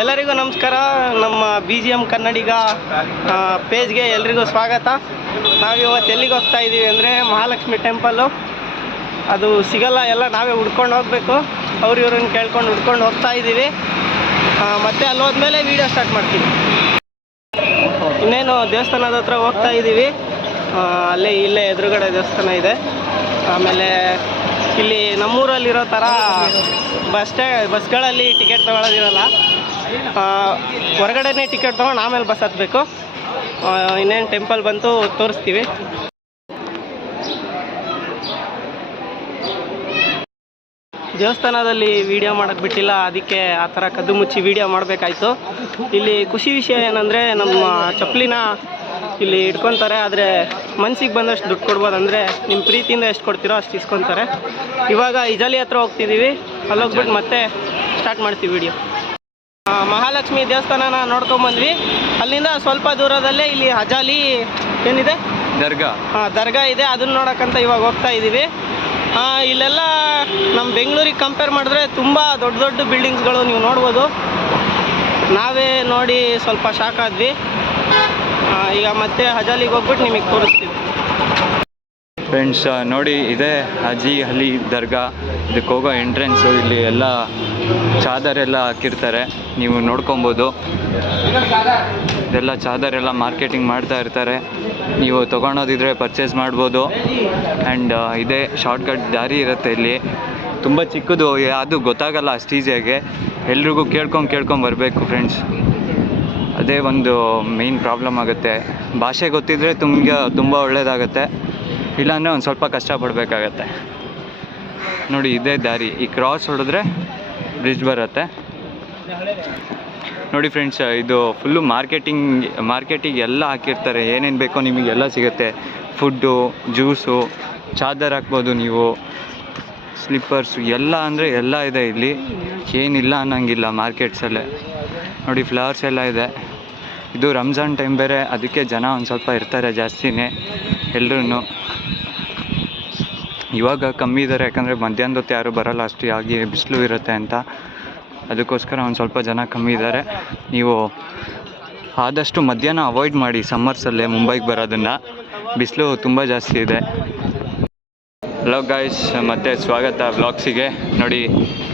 ಎಲ್ಲರಿಗೂ ನಮಸ್ಕಾರ. ನಮ್ಮ BGM ಕನ್ನಡಿಗ ಪೇಜ್ಗೆ ಎಲ್ರಿಗೂ ಸ್ವಾಗತ. ನಾವಿವತ್ತು ಎಲ್ಲಿಗೆ ಹೋಗ್ತಾ ಇದ್ದೀವಿ ಅಂದರೆ ಮಹಾಲಕ್ಷ್ಮಿ ಟೆಂಪಲ್ಲು. ಅದು ಸಿಗಲ್ಲ, ಎಲ್ಲ ನಾವೇ ಹುಡ್ಕೊಂಡು ಹೋಗಬೇಕು. ಇವ್ರನ್ನ ಕೇಳ್ಕೊಂಡು ಹುಡ್ಕೊಂಡು ಹೋಗ್ತಾ ಇದ್ದೀವಿ. ಮತ್ತು ಅಲ್ಲಿ ಹೋದ್ಮೇಲೆ ವೀಡಿಯೋ ಸ್ಟಾರ್ಟ್ ಮಾಡ್ತೀವಿ. ಇನ್ನೇನು ದೇವಸ್ಥಾನದ ಹತ್ರ ಹೋಗ್ತಾ ಇದ್ದೀವಿ. ಇಲ್ಲೇ ಎದುರುಗಡೆ ದೇವಸ್ಥಾನ ಇದೆ. ಆಮೇಲೆ ಇಲ್ಲಿ ನಮ್ಮೂರಲ್ಲಿರೋ ಥರ ಬಸ್ಗಳಲ್ಲಿ ಟಿಕೆಟ್ ತೊಗೊಳೋದಿರಲ್ಲ. ಹೊರಗಡೆನೇ ಟಿಕೆಟ್ ತೊಗೊಂಡು ಆಮೇಲೆ ಬಸ್ ಹತ್ತಬೇಕು. ಇನ್ನೇನು ಟೆಂಪಲ್ ಬಂತು ತೋರಿಸ್ತೀವಿ. ದೇವಸ್ಥಾನದಲ್ಲಿ ವೀಡಿಯೋ ಮಾಡೋಕ್ಕೆ ಬಿಟ್ಟಿಲ್ಲ, ಅದಕ್ಕೆ ಆ ಥರ ಕದ್ದು ಮುಚ್ಚಿ ವೀಡಿಯೋ ಮಾಡಬೇಕಾಯ್ತು. ಇಲ್ಲಿ ಖುಷಿ ವಿಷಯ ಏನಂದರೆ ನಮ್ಮ ಚಪ್ಪಲಿನ ಇಲ್ಲಿ ಇಟ್ಕೊತಾರೆ. ಆದರೆ ಮನ್ಸಿಗೆ ಬಂದಷ್ಟು ದುಡ್ಡು ಕೊಡ್ಬೋದು. ಅಂದರೆ ನಿಮ್ಮ ಪ್ರೀತಿಯಿಂದ ಎಷ್ಟು ಕೊಡ್ತೀರೋ ಅಷ್ಟು ಇಸ್ಕೊತಾರೆ. ಇವಾಗ ಇಜಾಲಿ ಹತ್ರ ಹೋಗ್ತಿದ್ದೀವಿ. ಅಲ್ಲೋಗ್ಬಿಟ್ಟು ಮತ್ತೆ ಸ್ಟಾರ್ಟ್ ಮಾಡ್ತೀವಿ ವೀಡಿಯೋ. ಮಹಾಲಕ್ಷ್ಮಿ ದೇವಸ್ಥಾನನ ನೋಡ್ಕೊಂಬಂದ್ವಿ. ಅಲ್ಲಿಂದ ಸ್ವಲ್ಪ ದೂರದಲ್ಲೇ ಇಲ್ಲಿ ಹಜಾಲಿ ಏನಿದೆ ದರ್ಗಾ ಇದೆ. ಅದನ್ನ ನೋಡೋಕ್ಕಂತ ಇವಾಗ ಹೋಗ್ತಾ ಇದ್ದೀವಿ. ಇಲ್ಲೆಲ್ಲ ನಮ್ಮ ಬೆಂಗಳೂರಿಗೆ ಕಂಪೇರ್ ಮಾಡಿದ್ರೆ ತುಂಬ ದೊಡ್ಡ ದೊಡ್ಡ ಬಿಲ್ಡಿಂಗ್ಸ್ಗಳು ನೀವು ನೋಡ್ಬೋದು. ನಾವೇ ನೋಡಿ ಸ್ವಲ್ಪ ಶಾಕ್ ಆದ್ವಿ. ಈಗ ಮತ್ತೆ ಹಜಾಲಿಗೆ ಹೋಗ್ಬಿಟ್ಟು ನಿಮಗೆ ತೋರಿಸ್ತೀವಿ. ಫ್ರೆಂಡ್ಸ್ ನೋಡಿ, ಇದೇ ಹಾಜಿ ಅಲಿ ದರ್ಗಾ. ಇದಕ್ಕೆ ಹೋಗೋ ಎಂಟ್ರೆನ್ಸು. ಇಲ್ಲಿ ಎಲ್ಲ ಚಾದರೆಲ್ಲ ಹಾಕಿರ್ತಾರೆ, ನೀವು ನೋಡ್ಕೊಬೋದು. ಇದೆಲ್ಲ ಚಾದರೆಲ್ಲ ಮಾರ್ಕೆಟಿಂಗ್ ಮಾಡ್ತಾ ಇರ್ತಾರೆ. ನೀವು ತೊಗೊಳೋದಿದ್ರೆ ಪರ್ಚೇಸ್ ಮಾಡ್ಬೋದು. ಆ್ಯಂಡ್ ಇದೇ ಶಾರ್ಟ್ಕಟ್ ದಾರಿ ಇರುತ್ತೆ ಇಲ್ಲಿ. ತುಂಬ ಚಿಕ್ಕದು, ಅದು ಗೊತ್ತಾಗಲ್ಲ ಅಷ್ಟು ಈಸಿಯಾಗೆ. ಎಲ್ರಿಗೂ ಕೇಳ್ಕೊಂಡು ಬರಬೇಕು ಫ್ರೆಂಡ್ಸ್. ಅದೇ ಒಂದು ಮೇಯ್ನ್ ಪ್ರಾಬ್ಲಮ್ ಆಗುತ್ತೆ. ಭಾಷೆ ಗೊತ್ತಿದ್ದರೆ ತುಂಬ ಒಳ್ಳೆಯದಾಗುತ್ತೆ. ಇಲ್ಲಾಂದರೆ ಒಂದು ಸ್ವಲ್ಪ ಕಷ್ಟಪಡಬೇಕಾಗತ್ತೆ. ನೋಡಿ, ಇದೇ ದಾರಿ. ಈ ಕ್ರಾಸ್ ಹೊಡೆದ್ರೆ ಬ್ರಿಡ್ಜ್ ಬರುತ್ತೆ. ನೋಡಿ ಫ್ರೆಂಡ್ಸ್, ಇದು ಫುಲ್ಲು ಮಾರ್ಕೆಟಿಗೆ ಎಲ್ಲ ಹಾಕಿರ್ತಾರೆ. ಏನೇನು ಬೇಕೋ ನಿಮಗೆಲ್ಲ ಸಿಗುತ್ತೆ. ಫುಡ್ಡು, ಜ್ಯೂಸು, ಚಾದರ್ ಹಾಕ್ಬೋದು ನೀವು, ಸ್ಲಿಪ್ಪರ್ಸು, ಎಲ್ಲ ಅಂದರೆ ಎಲ್ಲ ಇದೆ ಇಲ್ಲಿ. ಏನಿಲ್ಲ ಅನ್ನೋಂಗಿಲ್ಲ ಮಾರ್ಕೆಟ್ಸಲ್ಲೇ. ನೋಡಿ, ಫ್ಲವರ್ಸ್ ಎಲ್ಲ ಇದೆ. ಇದು ರಂಜಾನ್ ಟೈಮ್ ಬೇರೆ, ಅದಕ್ಕೆ ಜನ ಒಂದು ಸ್ವಲ್ಪ ಇರ್ತಾರೆ ಜಾಸ್ತಿನೇ ಎಲ್ಲರೂ. ಇವಾಗ ಕಮ್ಮಿ ಇದ್ದಾರೆ, ಯಾಕಂದರೆ ಮಧ್ಯಾಹ್ನದ ಹೊತ್ತು ಯಾರೂ ಬರೋಲ್ಲ ಅಷ್ಟು ಆಗಿ ಬಿಸಿಲು ಇರುತ್ತೆ ಅಂತ. ಅದಕ್ಕೋಸ್ಕರ ಒಂದು ಸ್ವಲ್ಪ ಜನ ಕಮ್ಮಿ ಇದ್ದಾರೆ. ನೀವು ಆದಷ್ಟು ಮಧ್ಯಾಹ್ನ ಅವಾಯ್ಡ್ ಮಾಡಿ ಸಮ್ಮರ್ಸಲ್ಲೇ ಮುಂಬೈಗೆ ಬರೋದನ್ನು. ಬಿಸಿಲು ತುಂಬ ಜಾಸ್ತಿ ಇದೆ. ಹಲೋ ಗಾಯ್ಸ್, ಮತ್ತೆ ಸ್ವಾಗತ ವ್ಲಾಗ್ಸಿಗೆ. ನೋಡಿ,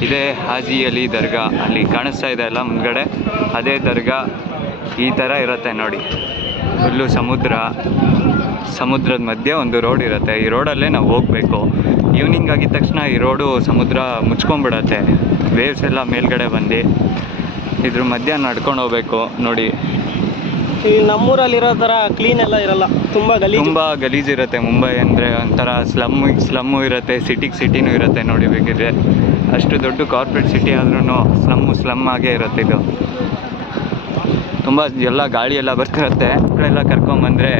ಇದೇ ಹಾಜಿ ಅಲಿ ದರ್ಗಾ. ಅಲ್ಲಿ ಕಾಣಿಸ್ತಾ ಇದೆ ಅಲ್ಲ ಮುಂದ್ಗಡೆ, ಅದೇ ದರ್ಗಾ. ಈ ಥರ ಇರುತ್ತೆ ನೋಡಿ. ಫುಲ್ಲು ಸಮುದ್ರದ ಮಧ್ಯೆ ಒಂದು ರೋಡ್ ಇರುತ್ತೆ. ಈ ರೋಡಲ್ಲೇ ನಾವು ಹೋಗಬೇಕು. ಈವ್ನಿಂಗ್ ಆಗಿದ ತಕ್ಷಣ ಈ ರೋಡು ಸಮುದ್ರ ಮುಚ್ಕೊಂಡ್ಬಿಡತ್ತೆ. ವೇವ್ಸ್ ಎಲ್ಲ ಮೇಲ್ಗಡೆ ಬಂದು ಇದ್ರ ಮಧ್ಯ ನಡ್ಕೊಂಡು ಹೋಗ್ಬೇಕು. ನೋಡಿ, ಈ ನಮ್ಮೂರಲ್ಲಿರೋ ಥರ ಕ್ಲೀನ್ ಎಲ್ಲ ಇರಲ್ಲ, ತುಂಬ ಗಲೀಜಿರುತ್ತೆ. ಮುಂಬೈ ಅಂದರೆ ಒಂಥರ ಸ್ಲಮ್ಮು ಇರುತ್ತೆ. ಸಿಟಿನೂ ಇರುತ್ತೆ. ನೋಡಿ, ಬೇಕಿದ್ರೆ ಅಷ್ಟು ದೊಡ್ಡ ಕಾರ್ಪೊರೇಟ್ ಸಿಟಿ ಆದ್ರೂ ಸ್ಲಮ್ ಆಗೇ ಇರುತ್ತೆ. ಇದು ತುಂಬ ಎಲ್ಲ ಗಾಳಿ ಎಲ್ಲ ಬರ್ತಿರುತ್ತೆ. ಮಕ್ಕಳೆಲ್ಲ ಕರ್ಕೊಂಬಂದರೆ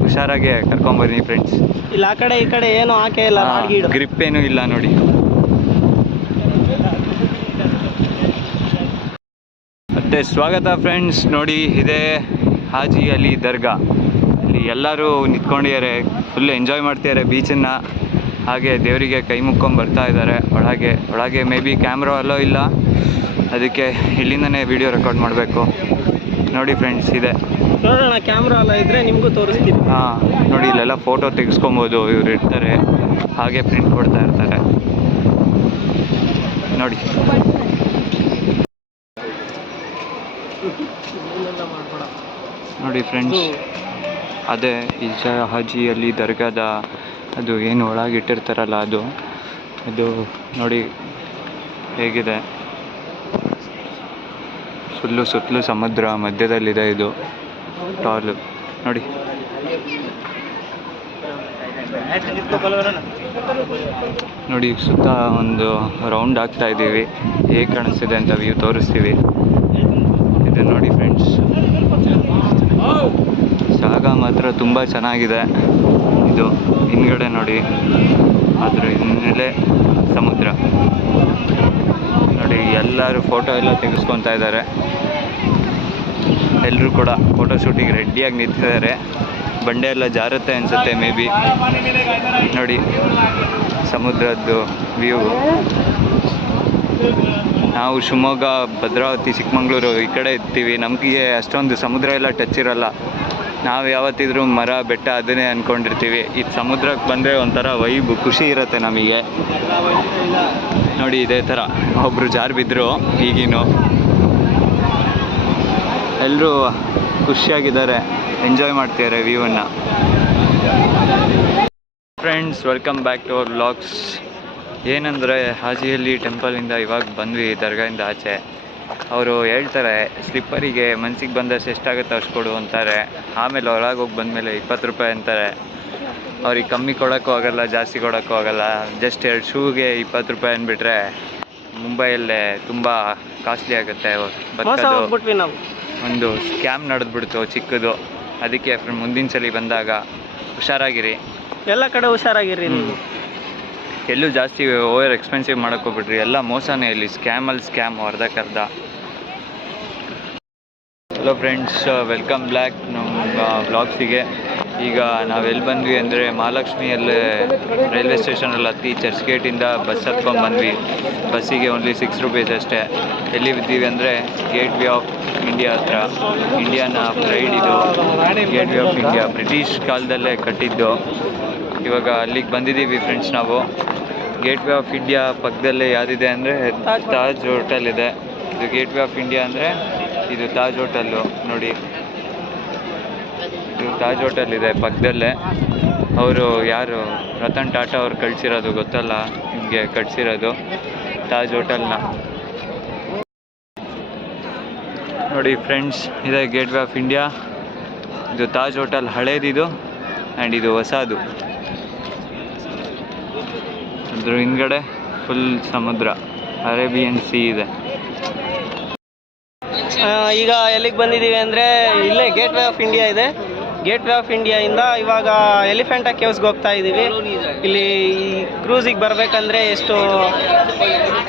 ಹುಷಾರಾಗಿ ಕರ್ಕೊಂಬರ್ರಿ ಫ್ರೆಂಡ್ಸ್. ಇಲ್ಲ ಆ ಕಡೆ ಈ ಕಡೆ ಏನೂ ಹಾಕೇ ಇಲ್ಲ, ಗ್ರಿಪ್ ಏನೂ ಇಲ್ಲ ನೋಡಿ. ಮತ್ತೆ ಸ್ವಾಗತ ಫ್ರೆಂಡ್ಸ್. ನೋಡಿ, ಇದೇ ಹಾಜಿ ಅಲಿ ದರ್ಗಾ. ಇಲ್ಲಿ ಎಲ್ಲರೂ ನಿಂತ್ಕೊಂಡಿದ್ದಾರೆ, ಫುಲ್ ಎಂಜಾಯ್ ಮಾಡ್ತಿದ್ದಾರೆ ಬೀಚನ್ನು. ಹಾಗೆ ದೇವರಿಗೆ ಕೈ ಮುಕ್ಕೊಂಡು ಬರ್ತಾ ಇದ್ದಾರೆ. ಒಳಗೆ ಮೇ ಬಿ ಕ್ಯಾಮ್ರಾ ಅಲ್ಲೋ ಇಲ್ಲ, ಅದಕ್ಕೆ ಇಲ್ಲಿಂದನೇ ವಿಡಿಯೋ ರೆಕಾರ್ಡ್ ಮಾಡಬೇಕು. ನೋಡಿ ಫ್ರೆಂಡ್ಸ್, ಇದೆ ನೋಡೋಣ. ಕ್ಯಾಮ್ರಾ ಎಲ್ಲ ಇದ್ದರೆ ನಿಮಗೂ ತೋರಿಸ್ತೀನಿ. ನೋಡಿ, ಇಲ್ಲೆಲ್ಲ ಫೋಟೋ ತೆಗೆಸ್ಕೊಬೋದು. ಇವ್ರು ಇರ್ತಾರೆ, ಹಾಗೆ ಪ್ರಿಂಟ್ ಕೊಡ್ತಾ ಇರ್ತಾರೆ. ನೋಡಿ, ಫ್ರೆಂಡ್ಸ್, ಅದೇ ಹಾಜಿ ಅಲಿ ದರ್ಗಾದ ಅದು ಏನು ಒಳಗಿಟ್ಟಿರ್ತಾರಲ್ಲ ಅದು ನೋಡಿ ಹೇಗಿದೆ. ಸುತ್ತಲೂ ಸಮುದ್ರ ಮಧ್ಯದಲ್ಲಿದೆ. ಇದು ಟಾಲು ನೋಡಿ. ನೋಡಿ, ಸುತ್ತ ಒಂದು ರೌಂಡ್ ಆಗ್ತಾ ಇದ್ದೀವಿ. ಹೇಗೆ ಕಾಣಿಸ್ತಿದೆ ಅಂತ ವ್ಯೂ ತೋರಿಸ್ತೀವಿ. ಇದು ನೋಡಿ ಫ್ರೆಂಡ್ಸ್, ಜಾಗ ಮಾತ್ರ ತುಂಬ ಚೆನ್ನಾಗಿದೆ. ಇದು ಹಿಂದ್ಗಡೆ ನೋಡಿ, ಅದ್ರ ಹಿನ್ನೆಲೆ ಸಮುದ್ರ ನೋಡಿ. ಎಲ್ಲರೂ ಫೋಟೋ ಎಲ್ಲ ತೆಗೆಸ್ಕೊತಾ ಇದ್ದಾರೆ. ಎಲ್ಲರೂ ಕೂಡ ಫೋಟೋ ಶೂಟಿಂಗ್ ರೆಡಿಯಾಗಿ ನಿಂತಿದ್ದಾರೆ. ಬಂಡೆ ಎಲ್ಲ ಜಾರುತ್ತೆ ಅನಿಸುತ್ತೆ ಮೇ ಬಿ. ನೋಡಿ ಸಮುದ್ರದ್ದು ವ್ಯೂ. ನಾವು ಶಿವಮೊಗ್ಗ, ಭದ್ರಾವತಿ, ಚಿಕ್ಕಮಂಗ್ಳೂರು ಈ ಕಡೆ ಇರ್ತೀವಿ. ನಮಗೆ ಅಷ್ಟೊಂದು ಸಮುದ್ರ ಎಲ್ಲ ಟಚ್ ಇರೋಲ್ಲ. ನಾವು ಯಾವತ್ತಿದ್ರೂ ಮರ ಬೆಟ್ಟ ಅದನ್ನೇ ಅಂದ್ಕೊಂಡಿರ್ತೀವಿ. ಈ ಸಮುದ್ರಕ್ಕೆ ಬಂದರೆ ಒಂಥರ ವೈಬ್, ಖುಷಿ ಇರುತ್ತೆ ನಮಗೆ. ನೋಡಿ ಇದೇ ಥರ ಒಬ್ಬರು ಜಾರು ಬಿದ್ದರು. ಈಗಿನ ಎಲ್ಲರೂ ಖುಷಿಯಾಗಿದ್ದಾರೆ, ಎಂಜಾಯ್ ಮಾಡ್ತಿದ್ದಾರೆ ವ್ಯೂವನ್ನು. Friends, welcome back to our vlogs. ಏನಂದರೆ ಹಾಜಿಯಲ್ಲಿ ಟೆಂಪಲಿಂದ ಇವಾಗ ಬಂದ್ವಿ, ದರ್ಗಾದಿಂದ ಆಚೆ. ಅವರು ಹೇಳ್ತಾರೆ ಸ್ಲಿಪ್ಪರಿಗೆ ಮನ್ಸಿಗೆ ಬಂದಷ್ಟು ಎಷ್ಟಾಗುತ್ತೆ ಅಷ್ಟು ಕೊಡು ಅಂತಾರೆ. ಆಮೇಲೆ ಒಳಗೆ ಹೋಗಿ ಬಂದಮೇಲೆ 20 ರೂಪಾಯಿ ಅಂತಾರೆ. ಅವ್ರಿಗೆ ಕಮ್ಮಿ ಕೊಡೋಕ್ಕೂ ಆಗೋಲ್ಲ, ಜಾಸ್ತಿ ಕೊಡೋಕ್ಕೂ ಆಗೋಲ್ಲ. ಜಸ್ಟ್ 2 ಶೂಗೆ 20 ರೂಪಾಯಿ ಅಂದ್ಬಿಟ್ರೆ ಮುಂಬೈಯಲ್ಲೇ ತುಂಬ ಕಾಸ್ಟ್ಲಿ ಆಗುತ್ತೆ. ಬದುಕೋದು ನಾವು ಒಂದು ಸ್ಕ್ಯಾಮ್ ನಡೆದ್ಬಿಡ್ತು ಚಿಕ್ಕದು. ಅದಕ್ಕೆ ಮುಂದಿನ ಸಲ ಬಂದಾಗ ಹುಷಾರಾಗಿರಿ, ಎಲ್ಲ ಕಡೆ ಹುಷಾರಾಗಿರಿ. ನೀವು ಎಲ್ಲೂ ಜಾಸ್ತಿ ಓವರ್ ಎಕ್ಸ್ಪೆನ್ಸಿವ್ ಮಾಡೋಕ್ಕೋಗ್ಬಿಟ್ರಿ. ಎಲ್ಲ ಮೋಸನೇ ಇಲ್ಲಿ, ಸ್ಕ್ಯಾಮಲ್ಲಿ ಸ್ಕ್ಯಾಮ್ ಅರ್ಧಕ್ಕರ್ಧ. ಹಲೋ ಫ್ರೆಂಡ್ಸ್, ವೆಲ್ಕಮ್ ಬ್ಯಾಕ್ ನಮ್ಮ ವ್ಲಾಗ್ಸಿಗೆ. ಈಗ ನಾವು ಎಲ್ಲಿ ಬಂದ್ವಿ ಅಂದರೆ ಮಹಾಲಕ್ಷ್ಮಿಯಲ್ಲೇ ರೈಲ್ವೆ ಸ್ಟೇಷನಲ್ಲಿ ಹತ್ತಿ ಚರ್ಚ್ ಗೇಟಿಂದ ಬಸ್ ಹತ್ಕೊಂಡು ಬಂದ್ವಿ. ಬಸ್ಸಿಗೆ ಓನ್ಲಿ 6 ರೂಪೀಸ್ ಅಷ್ಟೇ. ಎಲ್ಲಿ ಬಿದ್ದೀವಿ ಅಂದರೆ ಗೇಟ್ ವೇ ಆಫ್ ಇಂಡಿಯಾ ಹತ್ರ. ಇಂಡಿಯಾನ ಪ್ರೈಡ್ ಇದು, gate way of India. British ಕಾಲದಲ್ಲೇ ಕಟ್ಟಿದ್ದು. ಇವಾಗ ಅಲ್ಲಿಗೆ ಬಂದಿದ್ದೀವಿ ಫ್ರೆಂಡ್ಸ್ ನಾವು. ಗೇಟ್ ವೇ ಆಫ್ ಇಂಡಿಯಾ ಪಕ್ಕದಲ್ಲೇ ಯಾವುದಿದೆ ಅಂದರೆ ತಾಜ್ ಹೋಟೆಲ್ ಇದೆ. ಇದು ಗೇಟ್ ವೇ ಆಫ್ ಇಂಡಿಯಾ ಅಂದರೆ ಇದು ತಾಜ್ ಹೋಟೆಲ್ಲು ನೋಡಿ. ಇದು ತಾಜ್ ಹೋಟೆಲ್ ಇದೆ ಪಕ್ಕದಲ್ಲೇ. ಅವರು ಯಾರು ರತನ್ ಟಾಟಾ ಅವ್ರು ಕಳಿಸಿರೋದು ಗೊತ್ತಲ್ಲ ನಿಮಗೆ, ಕಟ್ಸಿರೋದು ತಾಜ್ ಹೋಟೆಲ್ನ ನೋಡಿ ಫ್ರೆಂಡ್ಸ್. ಇದೆ ಗೇಟ್ ವೇ ಆಫ್ ಇಂಡಿಯಾ. ಇದು ತಾಜ್ ಹೋಟೆಲ್ ಹಳೇದಿದು ಆ್ಯಂಡ್ ಇದು ಹೊಸದು. ಅದ್ರ ಹಿಂದ್ಗಡೆ ಫುಲ್ ಸಮುದ್ರ, ಅರೇಬಿಯನ್ ಸಿ ಇದೆ. ಈಗ ಎಲ್ಲಿಗೆ ಬಂದಿದ್ದೀವಿ ಅಂದರೆ ಇಲ್ಲೇ ಗೇಟ್ ವೇ ಆಫ್ ಇಂಡಿಯಾ ಇದೆ. ಗೇಟ್ ವೇ ಆಫ್ ಇಂಡಿಯಾಯಿಂದ ಇವಾಗ ಎಲಿಫೆಂಟಾ ಕೇವ್ಸ್ಗೆ ಹೋಗ್ತಾ ಇದ್ದೀವಿ. ಇಲ್ಲಿ ಕ್ರೂಸಿಗೆ ಬರಬೇಕಂದ್ರೆ ಎಷ್ಟು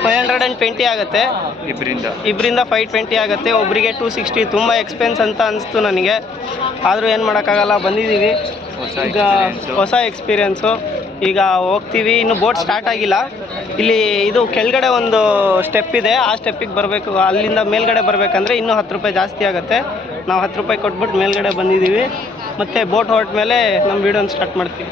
520 ಆಗುತ್ತೆ. ಇಬ್ಬರಿಂದ 520 ಆಗುತ್ತೆ. ಒಬ್ಬರಿಗೆ 260. ತುಂಬ ಎಕ್ಸ್ಪೆನ್ಸ್ ಅಂತ ಅನಿಸ್ತು ನನಗೆ. ಆದರೂ ಏನು ಮಾಡೋಕ್ಕಾಗಲ್ಲ, ಬಂದಿದ್ದೀವಿ. ಈಗ ಹೊಸ ಎಕ್ಸ್ಪೀರಿಯೆನ್ಸು. ಈಗ ಹೋಗ್ತೀವಿ. ಇನ್ನು ಬೋಟ್ ಸ್ಟಾರ್ಟ್ ಆಗಿಲ್ಲ. ಇಲ್ಲಿ ಇದು ಕೆಳಗಡೆ ಒಂದು ಸ್ಟೆಪ್ ಇದೆ, ಆ ಸ್ಟೆಪ್ಪಿಗೆ ಬರಬೇಕು. ಅಲ್ಲಿಂದ ಮೇಲ್ಗಡೆ ಬರಬೇಕಂದ್ರೆ ಇನ್ನೂ 10 ರೂಪಾಯಿ ಜಾಸ್ತಿ ಆಗುತ್ತೆ. ನಾವು 10 ರೂಪಾಯಿ ಕೊಟ್ಬಿಟ್ಟು ಮೇಲ್ಗಡೆ ಬಂದಿದ್ದೀವಿ. ಮತ್ತು ಬೋಟ್ ಹೊರಟ ಮೇಲೆ ನಮ್ಮ ವೀಡಿಯೋನ ಸ್ಟಾರ್ಟ್ ಮಾಡ್ತೀವಿ.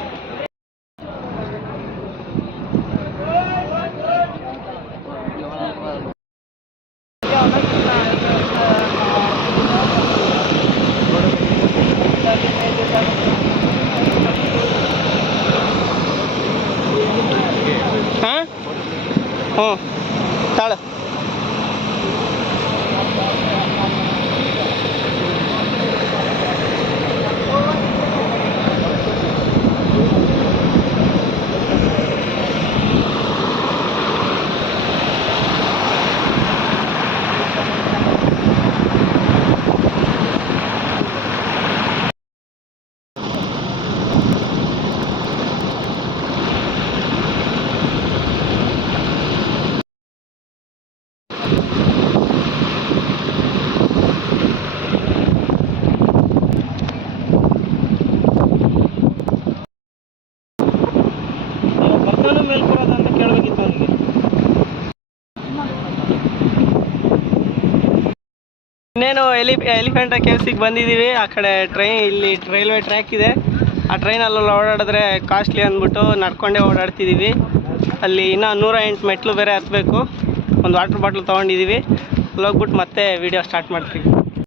ಹಾಂ ಹ್ಞೂ ತಾಳು. ಮೇಲ್ಕೊಡೋದಂತ ಕೇಳಬೇಕಿತ್ತು ಅವನಿಗೆ. ಇನ್ನೇನು ಎಲಿಫೆಂಟಾ ಕೇವ್ಸಿಗೆ ಬಂದಿದ್ದೀವಿ. ಆ ಕಡೆ ಇಲ್ಲಿ ರೈಲ್ವೆ ಟ್ರ್ಯಾಕ್ ಇದೆ. ಆ ಟ್ರೈನಲ್ಲೆಲ್ಲ ಓಡಾಡಿದ್ರೆ ಕಾಸ್ಟ್ಲಿ ಅಂದ್ಬಿಟ್ಟು ನಡ್ಕೊಂಡೇ ಓಡಾಡ್ತಿದ್ದೀವಿ. ಅಲ್ಲಿ ಇನ್ನೂ 108 ಮೆಟ್ಲು ಬೇರೆ ಹತ್ತಬೇಕು. ಒಂದು ವಾಟರ್ ಬಾಟ್ಲ್ ತೊಗೊಂಡಿದ್ದೀವಿ. ಅಲ್ಲಿ ಹೋಗ್ಬಿಟ್ಟು ಮತ್ತೆ ವೀಡಿಯೋ ಸ್ಟಾರ್ಟ್ ಮಾಡ್ತೀವಿ.